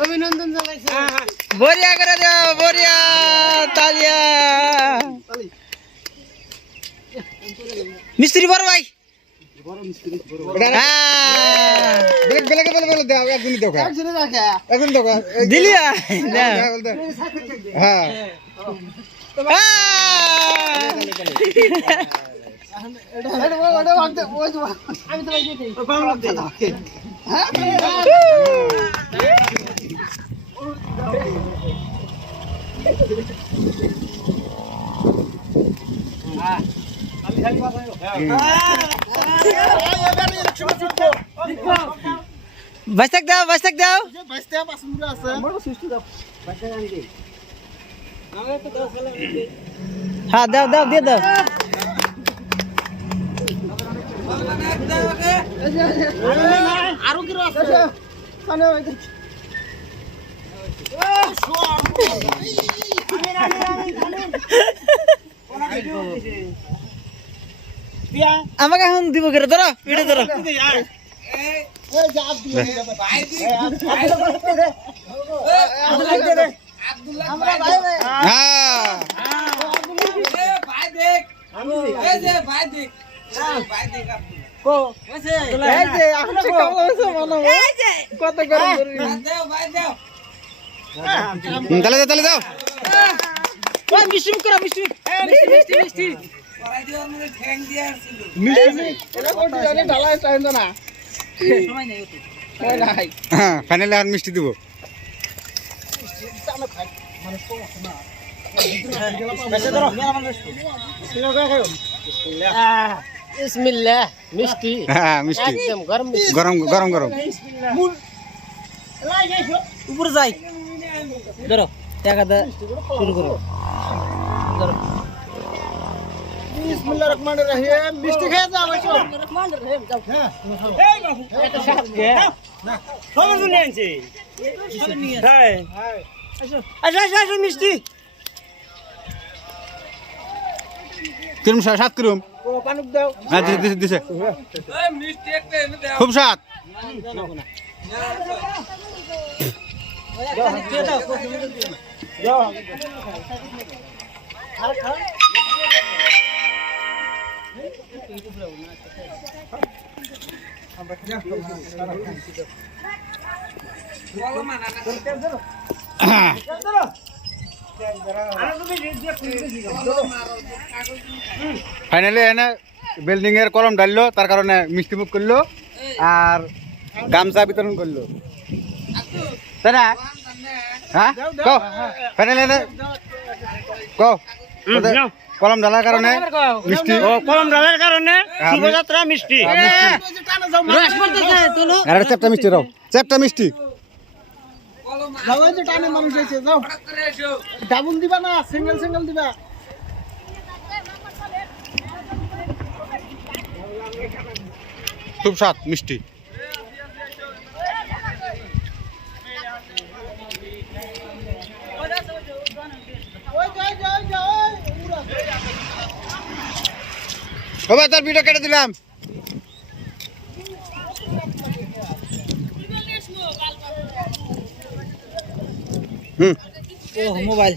অভিনন্দন জানাইছে বড়িয়া করে দাও বড়িয়া তালিয়া মিস্ত্রি বড় ভাই দিলিয়া बसक दाव हाँ दाव दे दो আরো কি আছে কানে আমাকে এখন দিব করে ধরো ভিডিও ধরো তাহলে দাও মিষ্টি মুখ করো মিষ্টি ফাইনালি আর মিষ্টি দিব বিসমিল্লাহ মিষ্টি হ্যাঁ মিষ্টি একদম গরম গরম গরম উপরে যাই ধরো টাকা দে শুরু করো ধরো বিসমিল্লাহির রহমানির রহিম মিষ্টি খেয়ে যাও রহমানির রহিম যাও এই বাবু এটা সাপ গে না খবর নিয়ে আনছি হ্যাঁ আসো মিষ্টি কিরম সাত কিরম ও পানুক দাও হ্যাঁ দিছে এই মিষ্টি একটা এনে দাও খুব স্বাদ যাও ফাইনালি এনে বিল্ডিং এর কলম ডাললো তার কারণে মিষ্টি মুখ করলো আর গামছা বিতরণ করলো তাই না হ্যাঁ কো ফাইনালি এনে কো কলম ডালার কারণে মিষ্টি কলম ডালের কারণে শুভযাত্রা মিষ্টি আর চ্যাপটা মিষ্টি দাও চ্যাপটা মিষ্টি যাও এই যে টানে মানুষ এসে যাও ডাবল দিবা না সিঙ্গেল দিবা খুব স্বাদ মিষ্টি বাবা তার ভিডিও কেটে দিলাম মোবাইল